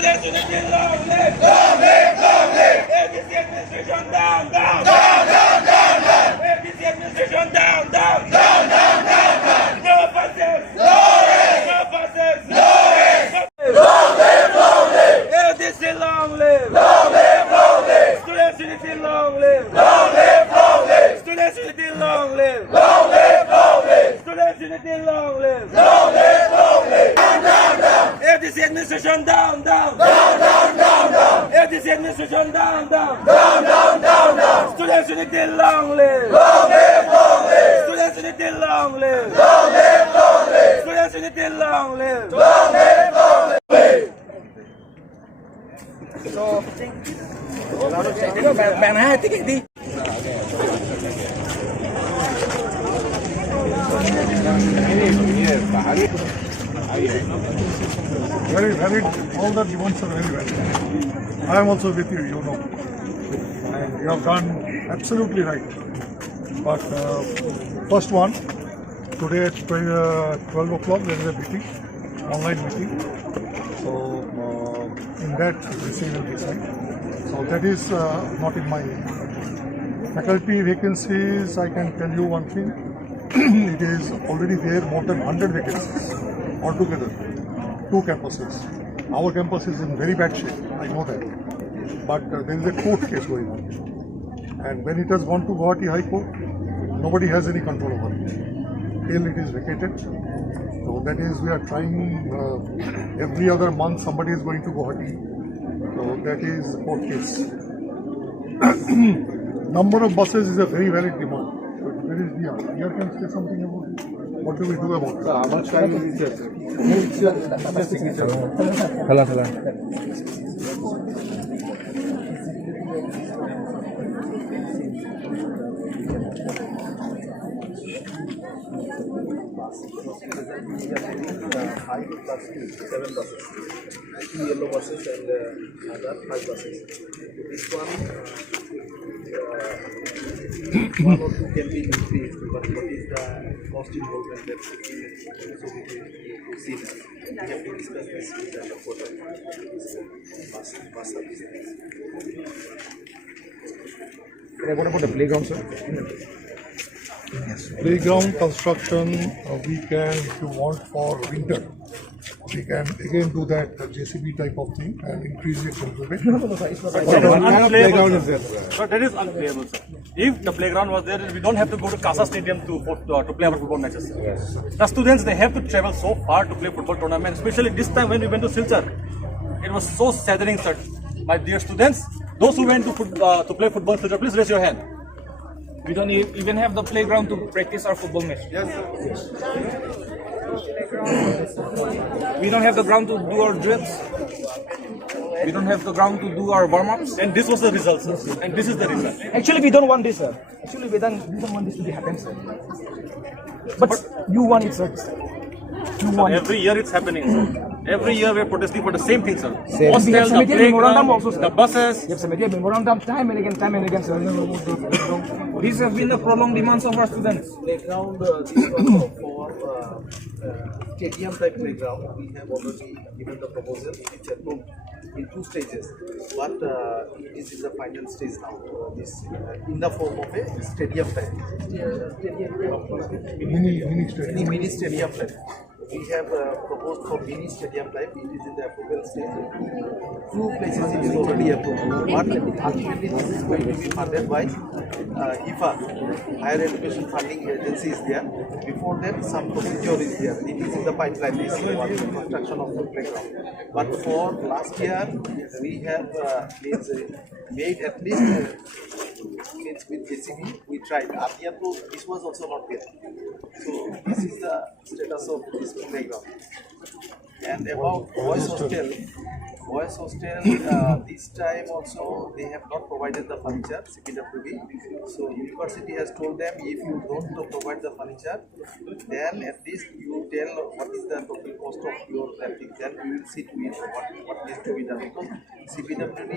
Students unity, long live! Long live! Long live! AUDCSUS administration down, down! Down, down, down, down! AUDCSUS administration down, down! Down, down, down, down! No fuses! No race! No fuses! No race! Long live! Long live! AUDCSUS long live! Long live! Long live! Students unity, long live! Long live! Long live! Students unity, long live! Long live! Long live! Students unity, long live! Long live! Long live! Down, down, down! AUDCSUS administration down, down! Down, down, down, down! AUDCSUS administration down, down! Down, down, down, down! Students unity, long live! Long live! Long live! Students unity, long live! Long live! Long live! Students unity, long live! Long live! Long live! So, bạn ticket đi. Very, all the demands are very well. I am also with you, you know. And you have done absolutely right. But first one, today at 12 o'clock there is a meeting, online meeting. So in that decision will be signed. So that is not in my faculty vacancies. I can tell you one thing. It is already there, more than 100 vacancies altogether, 2 campuses. Our campus is in very bad shape, I know that. But there is a court case going on. And when it has gone to Guwahati High Court, nobody has any control over it. Till it is vacated. So that is, we are trying every other month somebody is going to Guwahati. So that is the court case. Number of buses is a very valid demand. Where is Dia? Dia can say something about it. What do we do about it? How much time will it take? Khala. Five plus 2, 7 buses. 2 yellow buses and other 5 buses. This one, 1 or 2 can be increased, but what is the cost involvement that so we see that. We have to discuss this with the portal. Bus service. What about the playground, sir? Yes. Playground construction, we can, if you want for winter, we can again do that JCB type of thing and increase it a little bit. Playground is there. So that is unplayable, sir. If the playground was there, we don't have to go to Casa Stadium to play our football matches. Yes. The students, they have to travel so far to play football tournaments, especially this time when we went to Silchar. It was so saddening, sir. My dear students, those who went to play football in Silchar, please raise your hand. We don't even have the playground to practice our football match. Yes, sir. We don't have the ground to do our drills. We don't have the ground to do our warm-ups. And this was the result, sir. And this is the result. Actually, we don't want this, sir. Actually, we don't want this to be happen, sir. But you want it, sir. You want Every year it's happening, sir. Every year we're protesting for the same thing, sir. Same. Hostel, the Memorandum playground, also, sir. the buses. We have submitted memorandum time and again, sir. These have been the prolonged demands of our students. Playground, this was for stadium type playground. We have already given the proposal, which approved in 2 stages. But this is the final stage now. This in the form of a stadium type. Mini stadium type. We have proposed for mini stadium type. It is in the approval stage. 2 places it is already approved. But ultimately this is going to be funded by HIFA, Higher Education Funding Agency is there. Before that, some procedure is there. It is in the pipeline. This is the construction of the playground. But for last year, we have made at least with JCB. We tried. Earlier, this was also not there. So this is the status of this playground. And about boys hostel, this time also they have not provided the furniture, CPWB. So university has told them, if you don't provide the furniture, then at least you tell what is the total cost of your thing. Then we will see to it what needs to be done. Because CPWB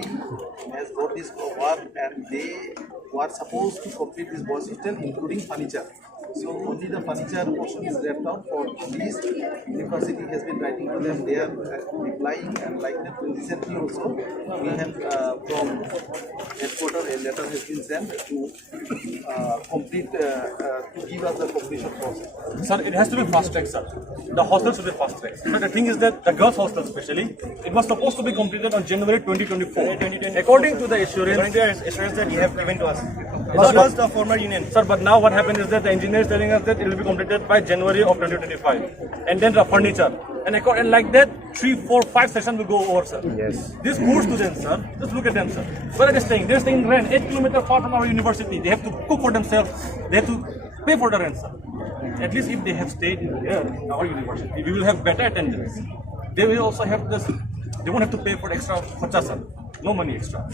has got this work and they were supposed to complete this boys hostel including furniture. So only the furniture portion is left out. For these, university has been writing to them. They are replying, and like that recently also, we have from headquarters a letter has been sent to complete to give us the completion process. Sir, it has to be fast track, sir. The hostel should be fast track. But the thing is that the girls' hostel, especially, it was supposed to be completed on January 2024. According to the assurance that you have given to us. This was the former union. Sir, but now what happened is that the engineer is telling us that it will be completed by January of 2025. And then the furniture. And like that, 3, 4, 5 sessions will go over, sir. Yes. These poor students, sir, just look at them, sir. Where are they staying? They're staying in rent, 8 kilometers far from our university. They have to cook for themselves. They have to pay for the rent, sir. At least if they have stayed here, in our university, we will have better attendance. They will also have this, they won't have to pay for the extra khacha, sir. No money extra.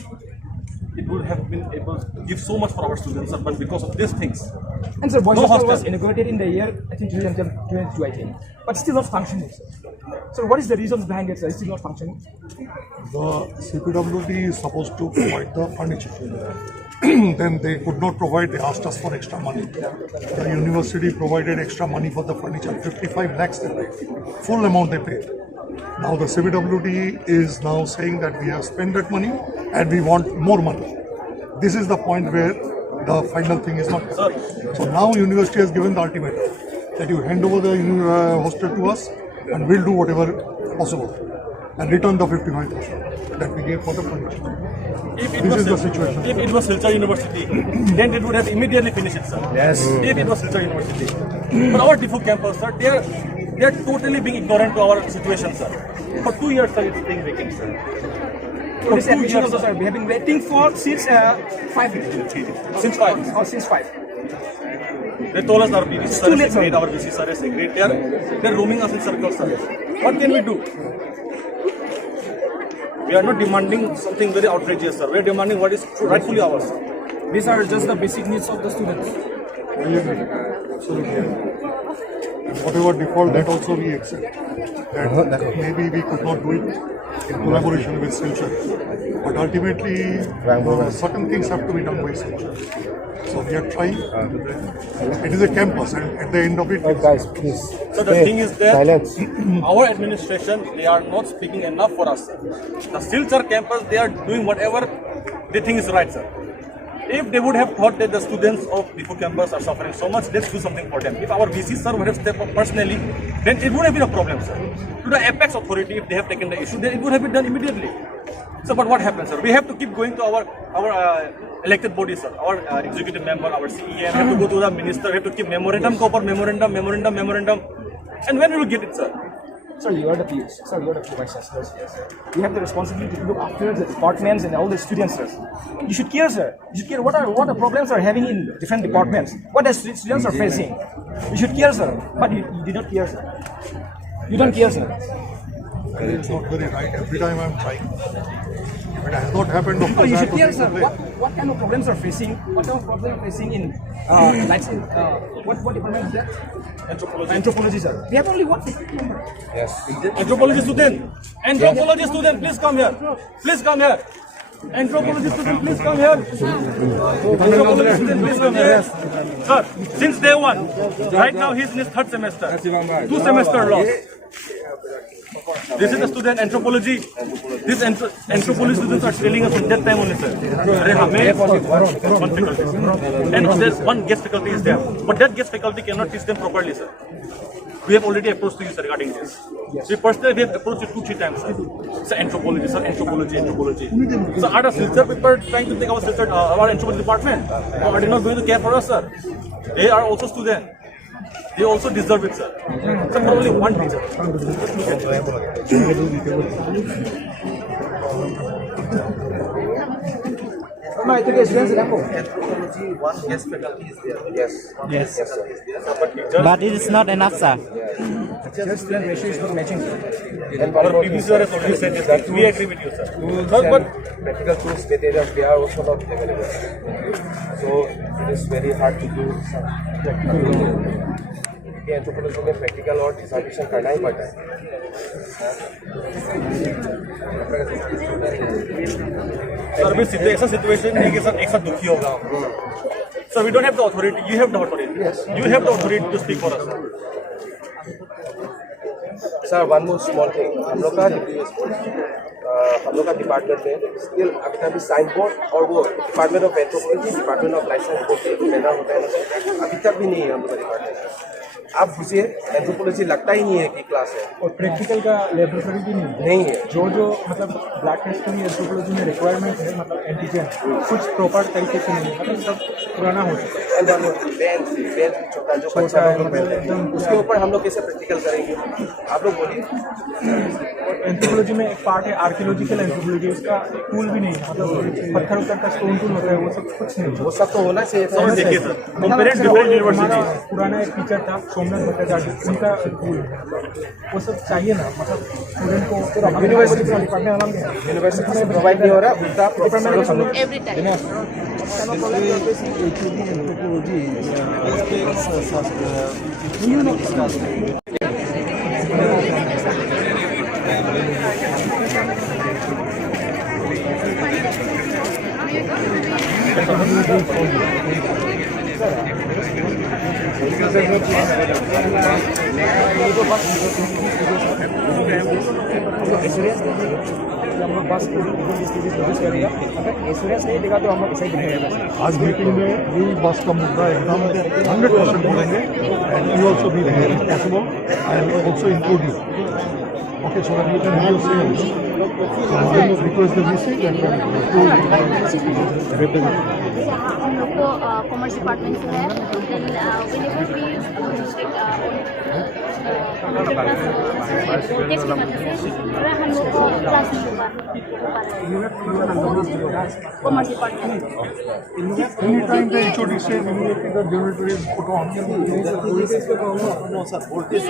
It would have been able to give so much for our students, sir, but because of these things. And sir, boys' No hostel was hostel. inaugurated in the year, I think 2022, I think. But still not functioning, sir. So what is the reasons behind it, sir? It's still not functioning? The CPWD is supposed to provide the furniture. Then they could not provide, they asked us for extra money. The university provided extra money for the furniture, 55 lakhs they paid, full amount they paid. Now the CPWD is now saying that we have spent that money and we want more money. This is the point where the final thing is not. So now university has given the ultimatum that you hand over the hostel to us and we'll do whatever possible and return the 55,000 that we gave for the furniture. This is the situation. If it was Silchar University, then it would have immediately finished it, sir. Yes. If it was Silchar University. But our Diphu campus, sir, they are totally being ignorant to our situation, sir. For 2 years, sir, it's being vacant, sir. For this admission also, sir, we have been waiting for since 5 years. Since 5. Or since 5. They told us our VC It's sir too is late, sir. agreed, our VC sir is agreed. They're roaming us in circles, sir. What can we do? We are not demanding something very outrageous, sir. We are demanding what is rightfully ours, sir. These are just the basic needs of the students. Absolutely. Whatever default, that also we accept. That maybe we could not do it in collaboration with Silchar. But ultimately, certain things have to be done by Silchar. So we are trying. It is a campus, and at the end of it, Guys, please. So the thing is that Silence. our administration, they are not speaking enough for us, sir. The Silchar campus, they are doing whatever they think is right, sir. If they would have thought that the students of Diphu campus are suffering so much, let's do something for them. If our VC sir would have stepped up personally, then it would have been a problem, sir. To the apex authority, if they have taken the issue, then it would have been done immediately. So, but what happens, sir? We have to keep going to our elected body, sir. Our executive member, our CEM, have to go to the minister, we have to keep memorandum, memorandum. And when we will get it, sir? Sir, you are the PUs. Sir, you are the vice chancellors here, sir. You have the responsibility to look after the departments and all the students, sir. You should care, sir. You should care what the problems are having in different departments. What the students are facing. You should care, sir. But you did not care, sir. You don't care, sir. it's not very right. Every time I'm trying. If it has not happened, of No, course, you I should have to care, take sir. the blame. What kind of problems are facing? What kind of problems are facing in what department is that? Anthropology, sir. We have only one member. Yes. Anthropology student, please come here. Please come here. Anthropology student, please come here. Anthropology student, please come here. Sir, since day one, right now he's in his 3rd semester. 2 semester lost. This is the student anthropology. These anthropology students are trailing us in that time only, sir. One faculty. And there's one guest faculty is there. But that guest faculty cannot teach them properly, sir. We have already approached you, sir, regarding this. We personally have approached you 2-3 times, sir. Sir, anthropology. So are the Silchar people trying to take our anthropology department? Or are they not going to care for us, sir? They are also students. They also deserve it, sir. Sir, for only one teacher. No, I think it's students in Anthropology, one guest faculty is there. Yes. Yes. Faculty is there. But teachers, But it is not enough, sir. student ratio is not matching. Our PBC sir has already said this. That we agree with you, sir. Sir, but practical tools that they are also not available. So it is very hard to do some practical. Anthropology में practical और dissertation करना ही पड़ता है। Sir भी ऐसा situation नहीं कि sir एक साथ दुखी होगा। So we don't have the authority. You have the authority. Yes. You have the authority to speak for us. Sir, one more small thing. हम लोग का डिपार्टमेंट में स्टिल अभी तक साइन बोर्ड और वो department of anthropology, department of life science board पैदा होता है, अभी तक भी नहीं है हम लोग का डिपार्टमेंट। आप घुसे एंथ्रोपोलॉजी लगता ही नहीं है कि क्लास है, और प्रैक्टिकल का लेबोरेटरी भी नहीं है। जो मतलब ब्लड टेस्ट के लिए एंथ्रोपोलॉजी में रिक्वायरमेंट है, मतलब एंटीजन कुछ प्रॉपर तरीके से नहीं, मतलब सब पुराना हो चुका है। बेंच छोटा जो बच्चा लोग पहनते हैं, उसके ऊपर हम लोग कैसे प्रैक्टिकल करेंगे? आप लोग बोलिए। एंथ्रोपोलॉजी में एक पार्ट है आर्कियोलॉजिकल एंथ्रोपोलॉजी, उसका टूल भी नहीं है, मतलब पत्थर उत्तर का स्टोन टूल होता है, वो सब कुछ नहीं, वो सब तो होना चाहिए। देखिए सर, कंपेरेटिव डिफरेंट यूनिवर्सिटी। पुराना एक टीचर था सोमनाथ भट्टाचार्य, उनका टूल वो सब चाहिए ना, मतलब स्टूडेंट को यूनिवर्सिटी से प्रोवाइड नहीं हो रहा उल्टा every time. हम लोग बस प्रोड्यूस करेगा, अगर एश्योरेंस नहीं देगा तो हम लोग ऐसा ही दिखाएगा। आज मीटिंग में ये बस का मुद्दा एकदम 100% बोलेंगे and you also be possible, I will also include you. Okay, so that you can have your say. So I'm going to request the VC and represent. हम लोग को कॉमर्स डिपार्टमेंट से है, हम लोग को क्लास नहीं होगा commerce department. Anytime the HOD says immediately the dormitory is put on. No, sir. Voltage.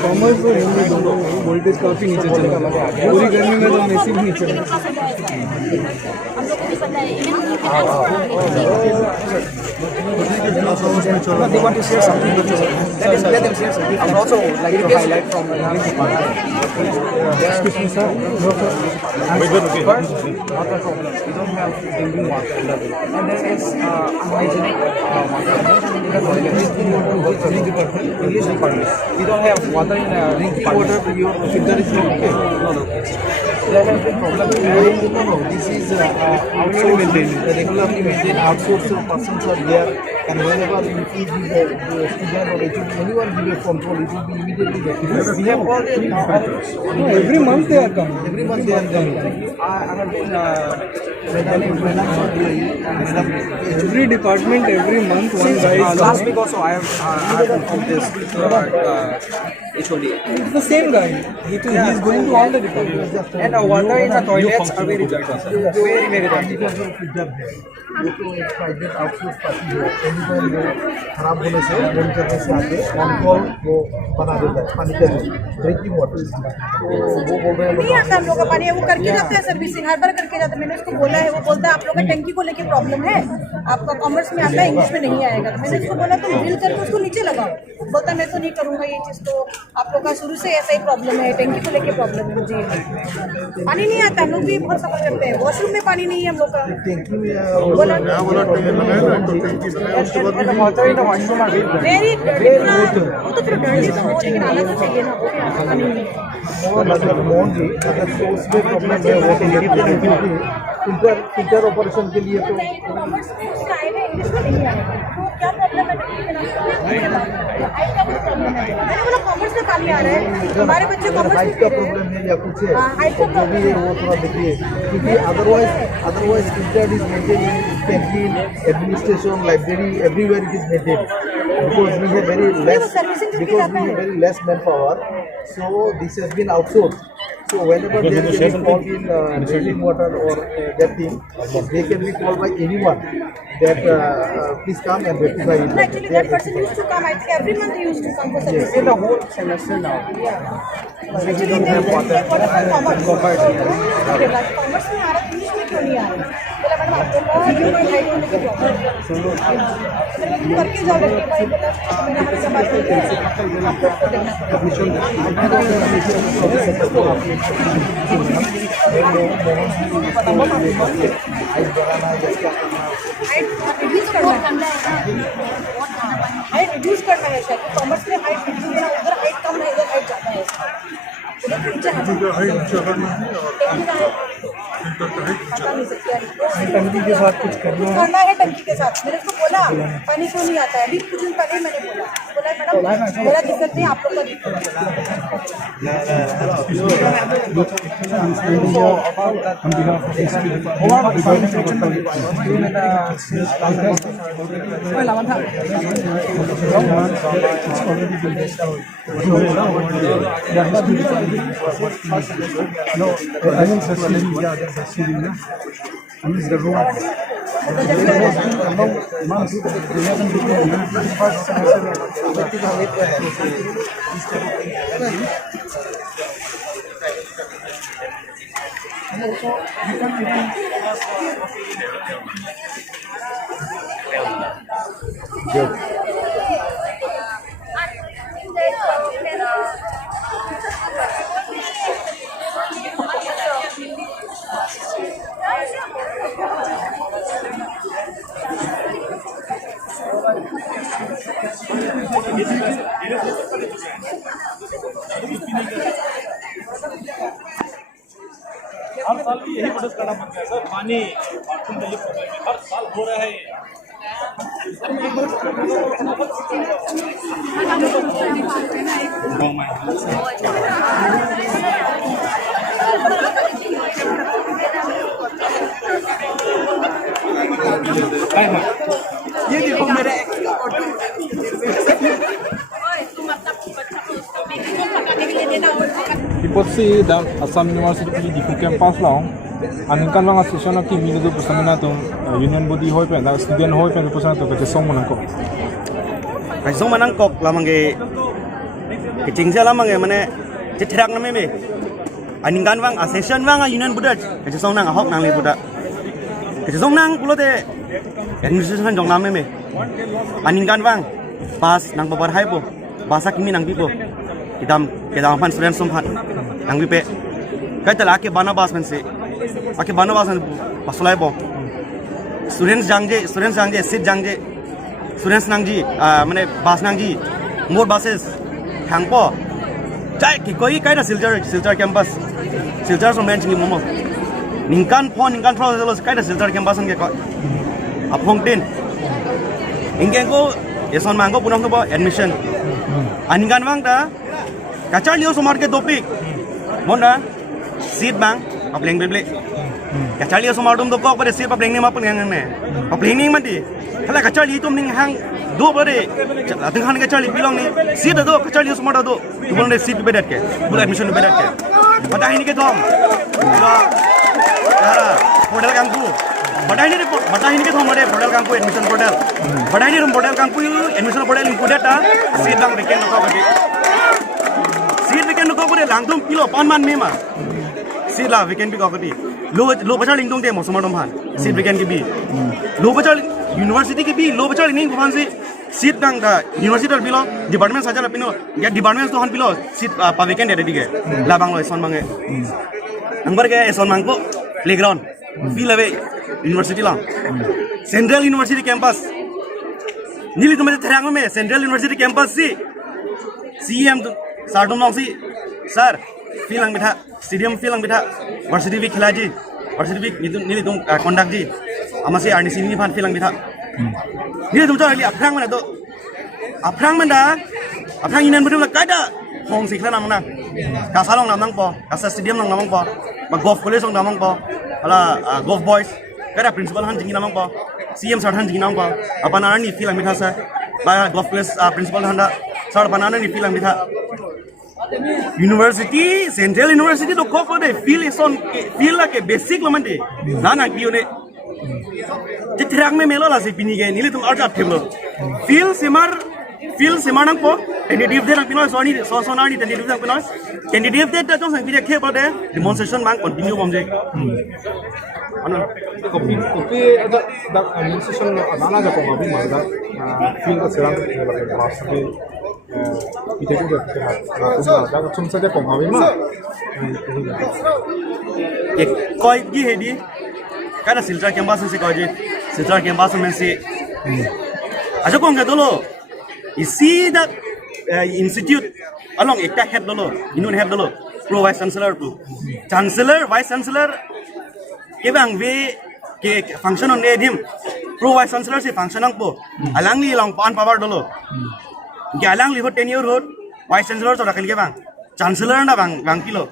Commerce और हिंदी दोनों में वोल्टेज काफ़ी नीचे चला गया, पूरी गर्मी में तो एसी भी नीचे चला। हम लोग को भी पता है They want to share something with you. Let them share something. I would also like to highlight from the English department. Excuse me, sir. No, sir. First, water problems. We don't have drinking water. And there is unhygienic water in the toilet. English department. We don't have water in drinking water. Your filter is not okay. No. There has been problem. No. This is outsourced maintained. Regularly maintained. Outsourced persons are there. And whenever you feed the student or anyone give a control, it will be immediately rectified. We have already every month they are coming. Every month they are coming. Every department, every month one guy. Last week also I have informed this HOD. It's the same guy. He is going to all the departments. And the water in the toilets are very dirty. Very dirty. Private outsource party है, anytime वो खराब होने से बंद करने से आके on call वो बना देता है पानी का ड्रिंकिंग वाटर। तो वो बोल रहे हैं नहीं आता हम लोग का पानी है, वो करके जाते हैं सर्विसिंग, हर बार करके जाते हैं। मैंने उसको बोला है, वो बोलता है आप लोग का टंकी को लेके प्रॉब्लम है, आपका कॉमर्स में आता है, इंग्लिश में नहीं आएगा। तो मैंने उसको बोला तुम बिल करके उसको नीचे लगाओ, बोलता मैं तो नहीं करूँगा ये चीज़, तो आप लोग का शुरू से ऐसा ही प्रॉब्लम है, टंकी को लेके प्रॉब्लम है। मुझे पानी नहीं आता, हम लोग भी बहुत सफर करते हैं, वॉशरूम में पानी नहीं है हम लोग का। टंकी में वेरी डर्टी, वो तो फिर डर्टी तो हो, लेकिन आना तो चाहिए ना, पानी नहीं। अगर सोर्स में प्रॉब्लम है वो फिल्टर ऑपरेशन के लिए तो कॉमर्स में उसका आएगा, इंग्लिश में नहीं आएगा, तो क्या प्रॉब्लम है? मैंने बोला कॉमर्स में पानी आ रहा है, हमारे बच्चे कॉमर्स हाइट का प्रॉब्लम है या कुछ है जो भी है वो थोड़ा देखिए, क्योंकि otherwise filter is maintain in canteen, administration, library, everywhere it is maintain, because we have very less manpower, so this has been outsourced. So whenever there is any fault in drinking water or that thing, they can be called by anyone that please come and rectify it. Actually, that person used to come. I think every month he used to come for service. In the whole semester now. Actually, they have commerce. Commerce में आ रहा है, English में क्यों नहीं आ रहा? बोला madam आप लोग का ह्यूमन राइट होने की प्रॉब्लम करके जाओ बेटे भाई बोला मैंने हमारे से बात की आपको देखना हाइट रिड्यूस करना है शायद कॉमर्स में हाइट रिड्यूस करना उधर हाइट कम है इधर हाइट ज़्यादा है टंकी के साथ कुछ करना है टंकी के साथ मैंने उसको बोला पानी क्यों नहीं आता है अभी कुछ दिन पहले मैंने बोला मैडम बोला दिक्कत नहीं आप लोग का दिक्कत हर साल भी यही प्रोसेस करना पड़ता है सर पानी बाथरूम का ये प्रॉब्लम है हर साल हो रहा है ये देखो मेरा Ipotsi dan Assam University Diphu Campus lang aningkan mga session na kimi do pusana na tong union body hoy pen da student hoy pen pusana to kachesong manangko kachesong manangkok lamange kechingsa lamange mane chithrak na me aningkan wang session wang union budak kachesong nang hok nang le budak kachesong nang pulote administration jong nam me aningkan wang pas nang babar hai po basa kimi nang bipo Idam pan student sumpat nang bipe kai tala ke bana bas men se ake bana bas pasulai bo students jangje sit jangje students nangji mane bas nangji more buses hangpo chai ki koi kai da silchar campus silchar som bench ni momo ningkan pro kai da silchar campus nge ko apong tin ingken ko yeson mango punong ko admission aningkan wang ta Kachar liyo sumar ke topik, mana seat bang, apa yang beli? Kachar liyo sumar dum topik pada seat apa yang ni apa yang ni? Apa yang ni mati? Kalau kachar liyo tu mending hang dua pada, tengah ni kachar liyo bilang ni seat ada kachar liyo sumar ada, tu boleh seat berat ke, boleh admission berat ke? Pada ini ke tom, hotel kampu, pada ini ke tom ada hotel kampu admission hotel, pada ini hotel kampu admission hotel included ta seat bang weekend tu kau Seat weekend ko kore langtum pilo panman mema. Seat la weekend bi ko kati. Lo bachar lingtung te mosama dom han. Seat weekend ki bi. Lo bachar university ki bi lo bachar ning phan se seat dang da university bilo department saja la pino ya department to han pilo seat pa weekend de dige. La bang lo son bange. Number ke son mang ko playground. Feel away university la. Central University Campus. Nili tumhe therang me Central University Campus si CM Sardom Nongsi, sir, feeling bitha, stadium feeling bitha, varsity week khilaji, varsity week nili tum conduct ji, amase RNC ni fan feeling bitha. Nili tum chali aprang mana do, aprang mana, aprang inan betul lah kada, hong sikla namang na, kasalong namang po, kasa stadium namang po, mag golf college namang po, ala golf boys, kada principal han jingi namang po, CM sir han jingi namang po, apa nana ni feeling bitha sir, ba golf college principal han da, sir apa nana ni feeling bitha. University, Central University to kok de feel like a basic lamante. Nana kiune. Jitrak me melo la se pini ge nili tum arja theblo. Feel semanang po tentative de pino so na ni tentative de pino tentative de to sang pide kheba de demonstration mang continue bomje. Kopi ada administration nana ja ko mabi marga feel ka serang ke la mas ke ite ko da chum sa ja ko mabi ma koi gi hedi kada silchar campus se ko je silchar campus men se aja ko nge dolo you see that institute along ekta head dolo inun head dolo pro vice chancellor pro chancellor vice chancellor kebang we ke function on edim pro vice chancellor se function ang po alangli long pan power dolo ke alangli ho tenure ho vice chancellor to rakil ke bang chancellor na bang kilo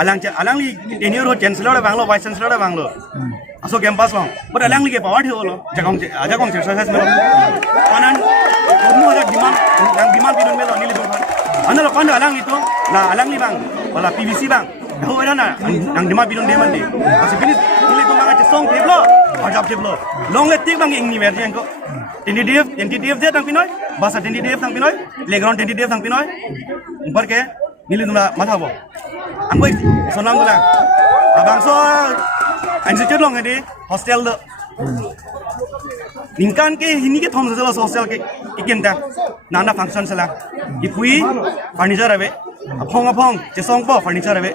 alangli tenure ho chancellor na bang lo vice chancellor na bang lo aso campus long but alangli ke power thio lo jagong exercise melo kanan komu ada demand bidon melo nili don ana lo panda alangli to la alangli bang wala PVC bang ho era na ang demand bidon demand de aso finish nili to mga song teblo ajab teblo long le tik bang ingni mer jeng ko tentative de tang pinoy basa tentative tang pinoy playground tentative tang pinoy umbar ke nili to matha bo angoi sonam dula abang so institute long edi hostel lo Ningkan ke ini ke thom sala social ke kenta nana function sala ikui furniture ave apong jesong po furniture ave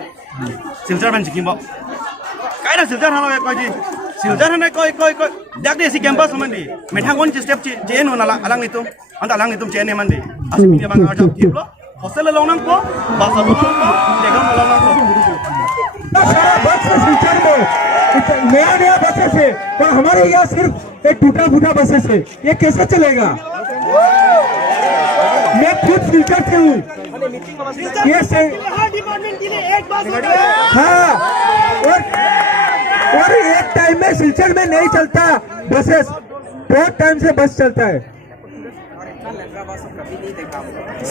silchar ban jikim bo kaida silchar halo ko ji silchar hana koi dak de si campus mandi methang on step je no nala alang nitum anta alang nitum je ne mandi asmi bang arja kiblo hostel long nang po basa long nang po degon long nang po नया buses है और हमारे यहाँ सिर्फ एक टूटा फूटा buses है ये कैसे चलेगा मैं खुद फिल्टर से हूँ ये हाँ और एक टाइम में सिलचर में नहीं चलता बसेस बहुत टाइम से बस चलता है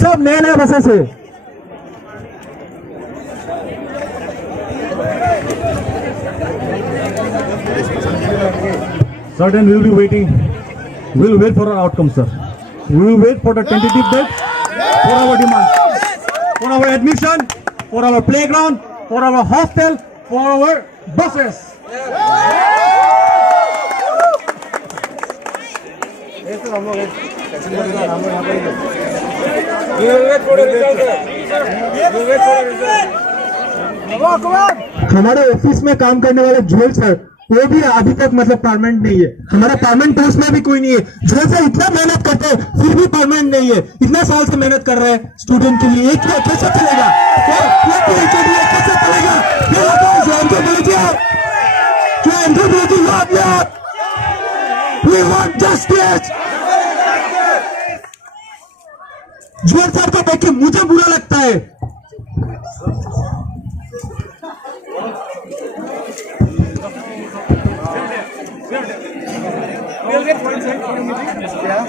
सब नया बसेस है Sir, then we will be waiting. We will wait for our outcome, sir. We will wait for the tentative date for our demand, for our admission, for our playground, for our hostel, for our buses. हमारे office में काम करने वाले जुएल sir वो भी अभी तक मतलब परमानेंट नहीं है हमारा परमानेंट पोस्ट में भी कोई नहीं है जुएल सर इतना मेहनत करते हैं फिर भी परमानेंट नहीं है इतना साल से मेहनत कर रहे हैं स्टूडेंट के लिए कैसे चलेगा कैसे चलेगा जुएल सर को देख के मुझे बुरा लगता है We'll wait for it, sir. Yeah.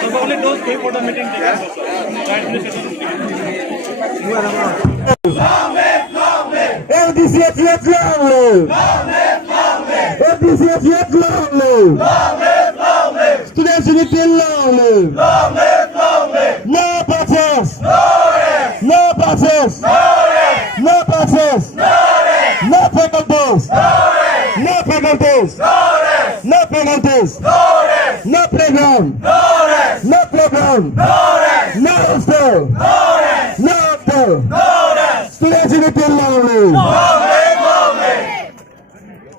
So only those came for the meeting. Students unity long live. No passes. No passes. No passes. No penalties. No penalties. No penalties. No playground. No playground. No hostel. No hostel. Students unity long live.